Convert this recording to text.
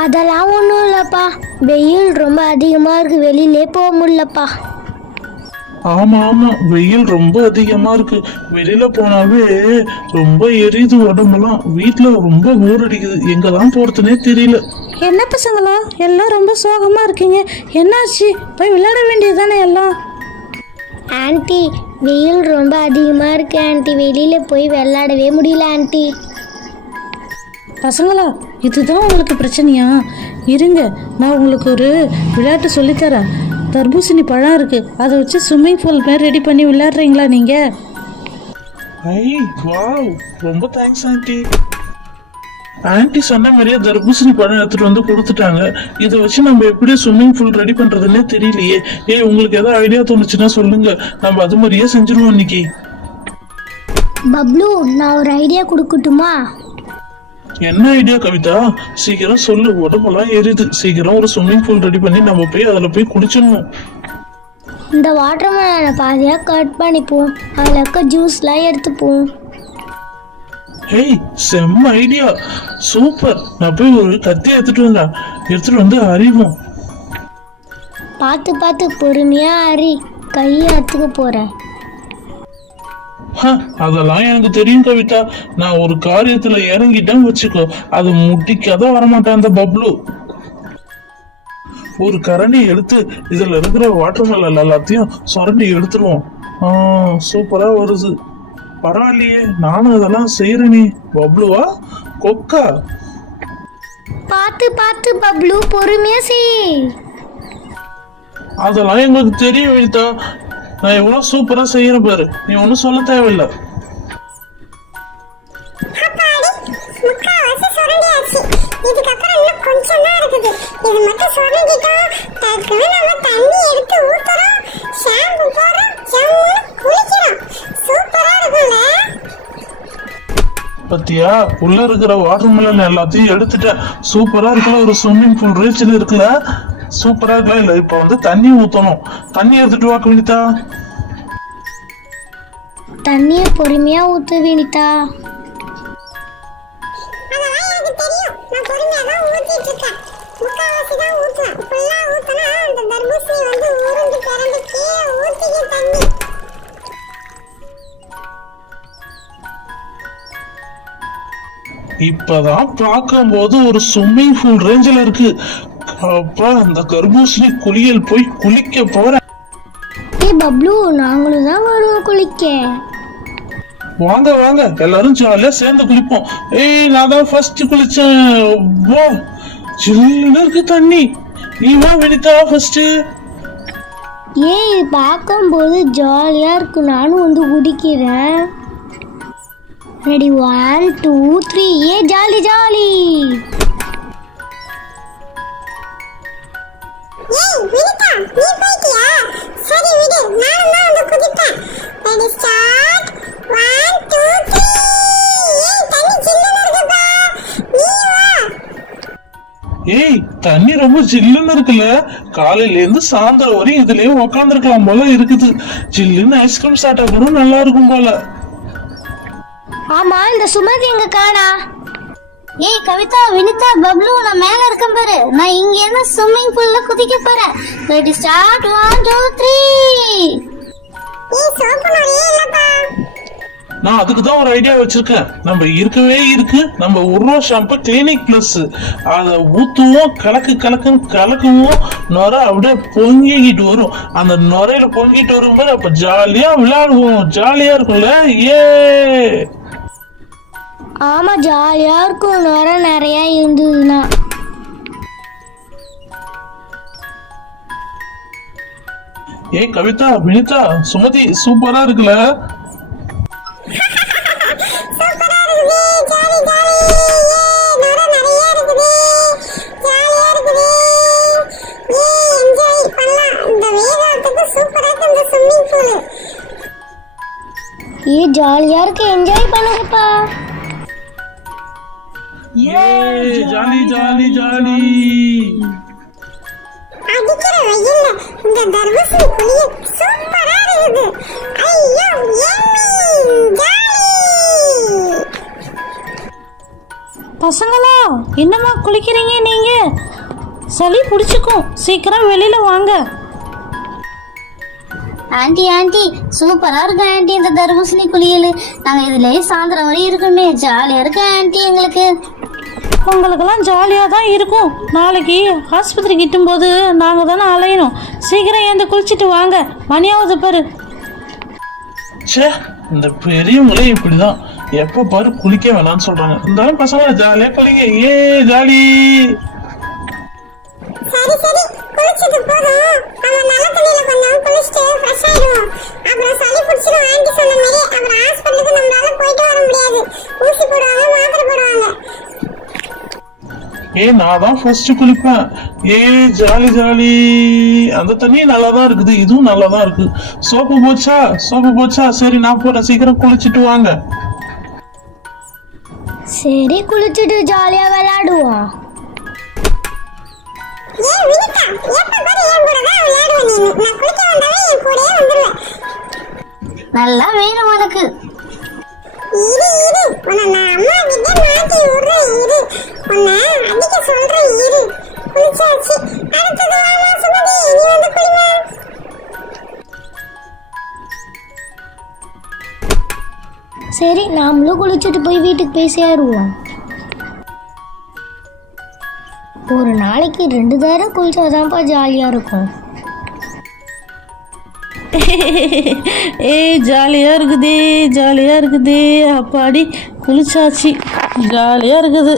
அதெல்லாம் ஒன்றும் இல்லைப்பா, வெயில் ரொம்ப அதிகமாக இருக்குது, வெளியிலே போக முடியலப்பா. ஆமா ஆமா, வெயில் ரொம்ப அதிகமா இருக்கு. வெளியில போனாவே ரொம்ப எரியுது உடம்பெல்லாம். வீட்டுல ரொம்ப போர் அடிக்குது, எங்கதான் போறதுனே தெரியல. என்ன பசங்களா எல்லாம் ரொம்ப சோகமாக இருக்கீங்க? என்னாச்சு? போய் விளையாட வேண்டியது தானே எல்லாம். ஆன்ட்டி, வெயில் ரொம்ப அதிகமாக இருக்கு ஆன்ட்டி, வெளியில் போய் விளையாடவே முடியல ஆன்ட்டி. பசங்களா, இதுதான் உங்களுக்கு பிரச்சனையா? இருங்க, நான் உங்களுக்கு ஒரு விளையாட்டு சொல்லித்தரேன். தர்பூசணி பழம் இருக்கு, அதை வச்சு ஸ்விம்மிங் பூல் மாதிரி ரெடி பண்ணி விளையாடுறீங்களா நீங்க? ஐ வாவ், ரொம்ப தேங்க்ஸ் ஆண்டி. ஆண்டி சொன்ன மாதிரியே தர்பூசணி பழம் எடுத்துட்டு வந்து கொடுத்துட்டாங்க. இதை வச்சு நம்ம எப்படி ஸ்விம்மிங் பூல் ரெடி பண்றதுன்னே தெரியலையே. உங்களுக்கு ஏதாவது ஐடியா தோணுச்சுன்னா சொல்லுங்க, நம்ம அது மாதிரியே செஞ்சிருவோம் இன்னைக்கு. பப்ளு, நான் ஒரு ஐடியா கொடுக்கட்டுமா? என்ன ஐடியா கவிதா? சீக்கிரம் சொல்லு, உடம்பெல்லாம் எரியுது. சீக்கிரம் ஒரு ஸ்விம்மிங் பூல் ரெடி பண்ணி நம்ம போய் அதில் போய் குடிச்சிடணும். இந்த வாட்டர் மெலனை பாதியாக கட் பண்ணிப்போம், அதில் இருக்க ஜூஸ்லாம் எடுத்துப்போம். ஹேய், செம்ம ஐடியா, சூப்பர். நான் போய் ஒரு கத்தி எடுத்துட்டு வந்து அறிவோம். பார்த்து பார்த்து பொறுமையாக அரி, கையை அத்துக்க போகிறேன். அதெல்லாம் எனக்கு தெரியும் கவிதா. நான் ஒரு காரியத்துல இறங்கிட்டேன்னு வச்சுக்கோ, அது முட்டிக்காதான் வரமாட்டேன் அந்த பப்ளு. ஒரு கரண்டி எடுத்து இதுல இருக்கிற வாட்டர் மெலன் எல்லாத்தையும் சுரண்டி எடுத்துருவோம். சூப்பரா வருது. பரவாயில்லையே, நானும் அதெல்லாம் செய்யறேனே. பப்ளுவா கொக்கா? பார்த்து பார்த்து பப்ளு, பொறுமையா செய். அதெல்லாம் எங்களுக்கு தெரியும் கவிதா. நான் எவ்வளவு சூப்பரா செய்யறேன் பாரு, நீ ஒன்னும் சொல்ல தேவையில்லை. பத்தியா, உள்ள இருக்கிற வாட்டர் மெலன் எல்லாத்தையும் எடுத்துட்டேன். சூப்பரா இருக்குல்ல, ஒரு ஸ்விம்மிங் பூல் ரீச்சில் இருக்குல்ல, சூப்பரா இருக்கலாம். இல்ல இப்ப வந்து தண்ணி ஊத்தணும். தண்ணி எடுத்துட்டு வா கவிதா. தண்ணிய பொறுமையா ஊத்து வினிதா. இப்பதான் பார்க்கும்போது ஒரு ஸ்விம்மிங் பூல் ரேஞ்சில் இருக்கு. அப்பா, அந்த கர்பூசணி குளியல் போய் குளிக்க போறேன். பப்ளு, நாங்களும் தான் வருவோம் குளிக்க. வாங்க வாங்க, எல்லாரும் ஜாலியா சேர்ந்து குளிப்போம். நான் தான் ஃபர்ஸ்ட் குளிச்சேன். வா, சில்லுன்னு இருக்கு தண்ணி. நீ வா வினிதா ஃபர்ஸ்ட். இது பார்க்கும்போது ஜாலியா இருக்கு, நானும் வந்து குடிக்கிறேன். ரெடி, 1 2 3. Jolly jolly. தண்ணி ரொம்ப ஜில்லுன்னு இருக்குல்ல. காலையில இருந்து சாயந்தரம் வரையும் இதுலயே உக்காந்துருக்கலாம் போல இருக்குது. ஜில்லுன்னு ஐஸ்கிரீம் சாப்பிட்டா கூட நல்லா இருக்கும் போல. ஆமா, இந்த சுமதி எங்க காணா? கவிதா, வினிதா, பப்ளு, நான் மேல இருக்கேன் பாரு. நான் இங்க இருந்து ஸ்விம்மிங் பூல்ல குதிக்க போறேன். Ready, start. 1 2 3. நான் அதுக்கு தான் ஒரு ஐடியா வச்சிருக்கேன். நம்ம நம்ம உருவா ஷாம்பு கிளினிக் பிளஸ் அதை ஊத்துவோம், கலக்குன்னு கலக்குவோம். நுரை அப்படியே பொங்கிட்டு வரும். அந்த நுரையில பொங்கிட்டு வரும்போது அப்ப ஜாலியா விளையாடுவோம். ஜாலியா இருக்கும்ல. ஆமா, ஜாலியா இருக்கும் நுரை நிறைய இருந்ததுன்னா. கவிதா, வினிதா, சுமதி, சூப்பரா இருக்குல்ல. ஜாலியா இருக்கு, என்ஜாய் பண்ணுங்கப்பா. Jolly jolly jolly. அடிக்கிற வெயில்ல இந்த தர்பூசணி குளியல் சூப்பரா இருக்குது. ஐயோ, யம்மி, ஜாலி. பசங்களா, என்னம்மா குளிக்கிறீங்க நீங்க? சளி பிடிச்சிக்கும், சீக்கிரம் வெளியில வாங்க. ஆண்டி ஆண்டி சூப்பரா இருக்கு ஆண்டி இந்த தர்பூசணி குளியல். நாங்க இதுலயே சாயந்தரம் வரை இருக்குமே, ஜாலியா இருக்கு ஆண்டி எங்களுக்கு. உங்களுக்கெல்லாம் ஜாலியாக தான் இருக்கும். நாளைக்கு ஆஸ்பத்திரிக்கு கிட்டும்போது நாங்கள் தானே அலையணும். சீக்கிரம் ஏந்து குளிச்சுட்டு வாங்க, மணியாவது பாரு. ச்சே, இந்த பெரியவங்களே இப்படிதான், எப்ப பாரு குளிக்க வேணாம்னு சொல்றாங்க. இருந்தாலும் பசங்க ஜாலியா குளிங்க, ஏ ஜாலி. சரி சரி குளிச்சிட்டு போதும். நம்ம நல்ல தண்ணியில கொஞ்சம் குளிச்சிட்டு ஃப்ரெஷ் ஆயிடுவோம். அப்புறம் சளி பிடிச்சிடும் ஆண்டி சொன்ன மாதிரி. அப்புறம் ஹாஸ்பிட்டலுக்கு நம்மளால போயிட்டு வர முடியாது. ஊசி போடுவாங்க, மாத்திரை போடுவாங்க. நான் தான் ஃபர்ஸ்ட் குளிப்பேன். Jolly jolly. அந்த தண்ணி நல்லா தான் இருக்குது, இதுவும் நல்லா தான் இருக்கு. சோப்பு போச்சா? சரி நான் போறேன், சீக்கிரம் குளிச்சிட்டு வாங்க. சரி குளிச்சுட்டு ஜாலியா விளையாடுவோம். வினிதா, எப்ப பாரு என் கூட தான் விளையாடுவ நீ. நான் குளிக்க வந்தாவே என் கூடயே வந்துருவேன். நல்லா வேணும் உனக்கு. இரு உன்னை நான் அம்மா கிட்ட மாட்டி விடுறேன். உன்னை அடிக்க சொல்றேன். குளிச்சாச்சு. அடுத்தது வாமா சுமதி, நீ வந்து குளிமா. சரி நாமளும் குளிச்சுட்டு போய் வீட்டுக்கு போய் சேருவோம். ஒரு நாளைக்கு 2 தடவை குளிச்சாதான்ப்பா ஜாலியா இருக்கும். ஜாலியாக இருக்குதே, அப்பாடி குளிச்சாச்சு, ஜாலியாக இருக்குது.